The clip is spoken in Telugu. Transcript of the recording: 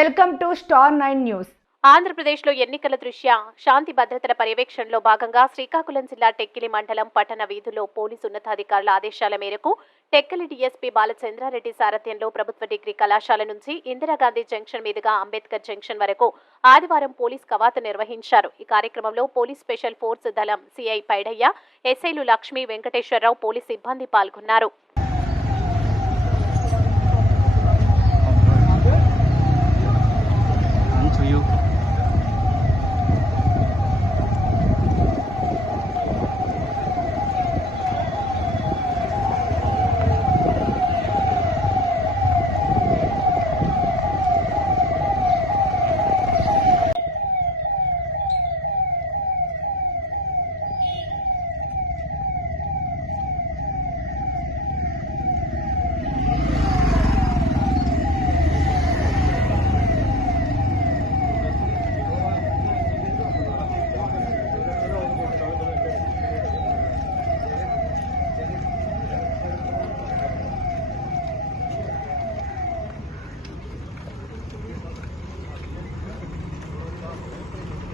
Welcome to star 9 news. ఆంధ్రప్రదేశ్లో ఎన్నికల దృష్ట్యా శాంతి భద్రతల పర్యవేక్షణలో భాగంగా శ్రీకాకుళం జిల్లా టెక్కిలి మండలం పట్టణ వీధుల్లో పోలీసు ఉన్నతాధికారుల ఆదేశాల మేరకు టెక్కలి డీఎస్పీ బాలచంద్రారెడ్డి సారథ్యంలో ప్రభుత్వ డిగ్రీ కళాశాల నుంచి ఇందిరాగాంధీ జంక్షన్ మీదుగా అంబేద్కర్ జంక్షన్ వరకు ఆదివారం పోలీస్ కవాతు నిర్వహించారు. ఈ కార్యక్రమంలో పోలీస్ స్పెషల్ ఫోర్స్ దళం సిఐ పైడయ్య, ఎస్ఐలు లక్ష్మీ, వెంకటేశ్వరరావు, పోలీస్ సిబ్బంది పాల్గొన్నారు.